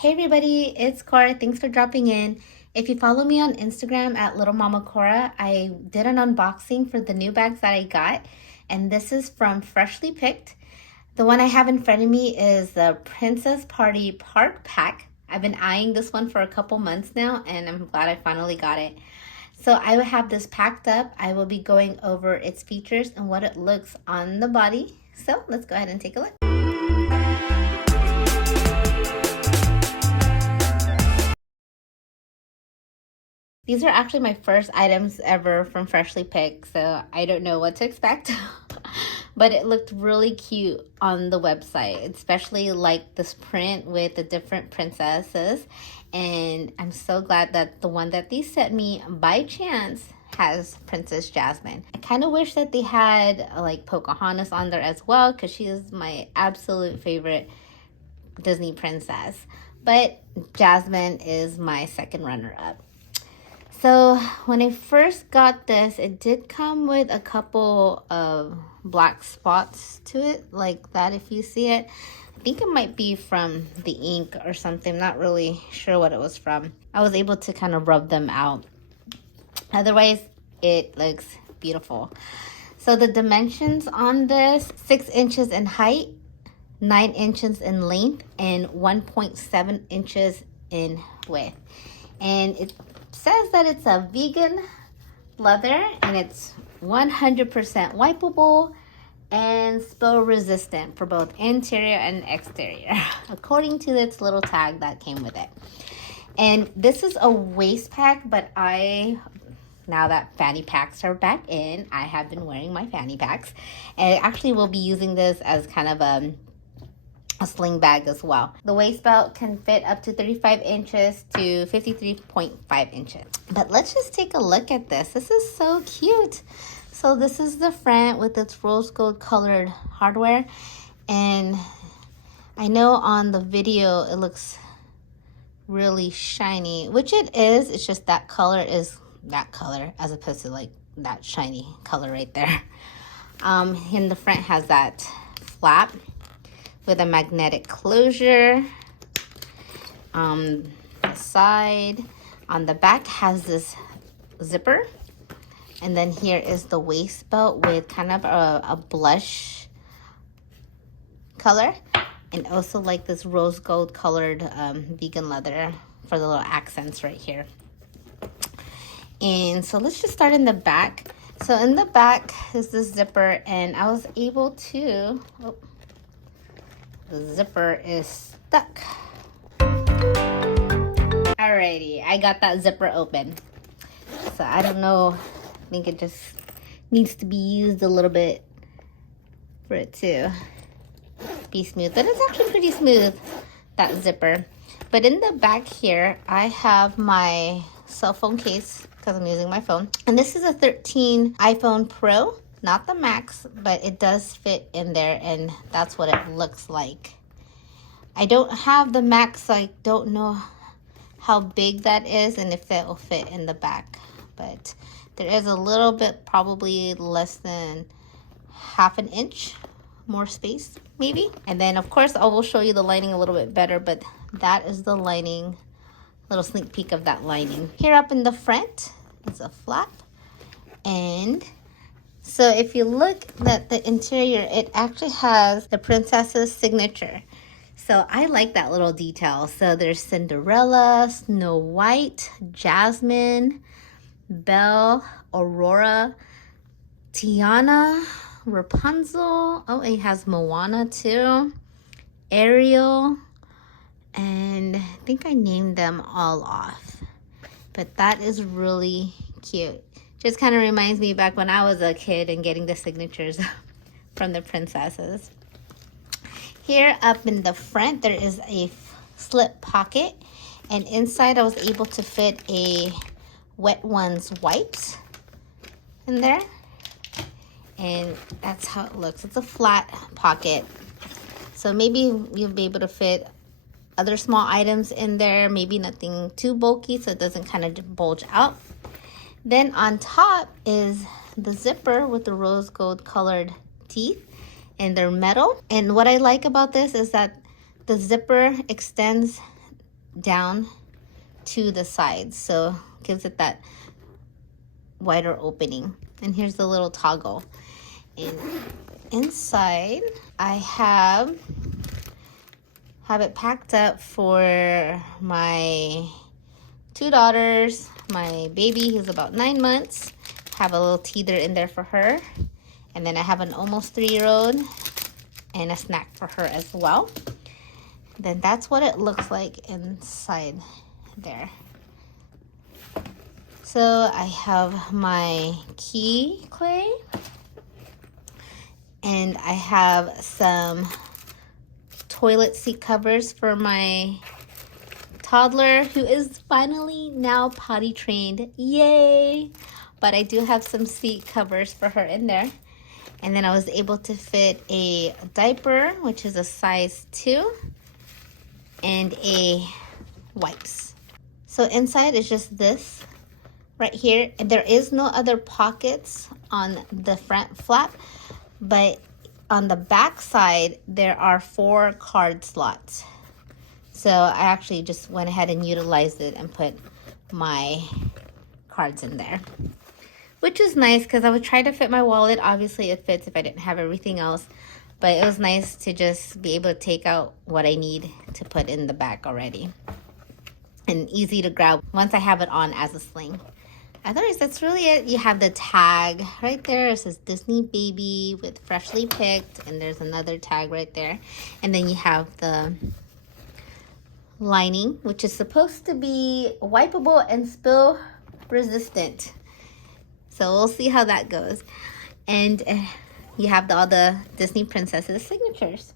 Hey everybody, it's Cora. Thanks for dropping in. If you follow me on Instagram at Little Mama Cora, I did an unboxing for the new bags that I got, and this is from Freshly Picked. The one I have in front of me is the Princess Party Park Pack. I've been eyeing this one for a couple months now, and I'm glad I finally got it. So I will have this packed up. I will be going over its features and what it looks on the body. So let's go ahead and take a look. These are actually my first items ever from Freshly Picked, so I don't know what to expect. But it looked really cute on the website, especially like this print with the different princesses. And I'm so glad that the one that they sent me by chance has Princess Jasmine. I kind of wish that they had like Pocahontas on there as well, because she is my absolute favorite Disney princess. But Jasmine is my second runner-up. So when I first got this, it did come with a couple of black spots to it, like that if you see it. I think it might be from the ink or something. I'm not really sure what it was from. I was able to kind of rub them out. Otherwise, it looks beautiful. So the dimensions on this, 6 inches in height, 9 inches in length, and 1.7 inches in width. And it says that it's a vegan leather and it's 100% wipeable and spill resistant for both interior and exterior, according to its little tag that came with it. And this is a waist pack, but now that fanny packs are back in, I have been wearing my fanny packs, and I actually will be using this as kind of a sling bag as well. The waist belt can fit up to 35 inches to 53.5 inches. But let's just take a look at this. This is so cute. So this is the front with its rose gold colored hardware. And I know on the video it looks really shiny, which it is. It's just that color is that color as opposed to like that shiny color right there. In the front has that flap with a magnetic closure. The side on the back has this zipper, and then here is the waist belt with kind of a blush color, and also like this rose gold colored vegan leather for the little accents right here. And so let's just start in the back. So in the back is this zipper, and I was able to the zipper is stuck. Alrighty, I got that zipper open. So I don't know, I think it just needs to be used a little bit for it to be smooth. But it's actually pretty smooth, that zipper. But in the back here, I have my cell phone case because I'm using my phone. And this is a 13 iPhone Pro. Not the Max, but it does fit in there, and that's what it looks like. I don't have the Max, so I don't know how big that is and if that will fit in the back. But there is a little bit, probably less than half an inch more space, maybe. And then, of course, I will show you the lining a little bit better, but that is the lining, little sneak peek of that lining. Here up in the front is a flap, and so if you look at the interior, it actually has the princess's signature. So I like that little detail. So there's Cinderella, Snow White, Jasmine, Belle, Aurora, Tiana, Rapunzel. Oh, it has Moana too. Ariel. And I think I named them all off. But that is really cute. Just kind of reminds me back when I was a kid and getting the signatures from the princesses. Here up in the front, there is a slip pocket. And inside, I was able to fit a Wet Ones wipes in there. And that's how it looks. It's a flat pocket. So maybe you'll be able to fit other small items in there. Maybe nothing too bulky so it doesn't kind of bulge out. Then on top is the zipper with the rose gold colored teeth, and they're metal. And what I like about this is that the zipper extends down to the sides, so gives it that wider opening. And here's the little toggle. And inside I have it packed up for my 2 daughters, my baby who's about 9 months, have a little teether in there for her, and then I have an almost 3-year-old and a snack for her as well. Then that's what it looks like inside there. So I have my key clay, and I have some toilet seat covers for my toddler who is finally now potty trained. Yay! But I do have some seat covers for her in there. And then I was able to fit a diaper, which is a size 2, and a wipes. So inside is just this right here. And there is no other pockets on the front flap, but on the back side there are 4 card slots. So I actually just went ahead and utilized it and put my cards in there, which is nice because I would try to fit my wallet. Obviously it fits if I didn't have everything else, but it was nice to just be able to take out what I need to put in the bag already, and easy to grab once I have it on as a sling. Otherwise, that's really it. You have the tag right there. It says Disney Baby with freshly picked, and there's another tag right there. And then you have the lining, which is supposed to be wipeable and spill resistant. So we'll see how that goes. And you have all the Disney princesses signatures.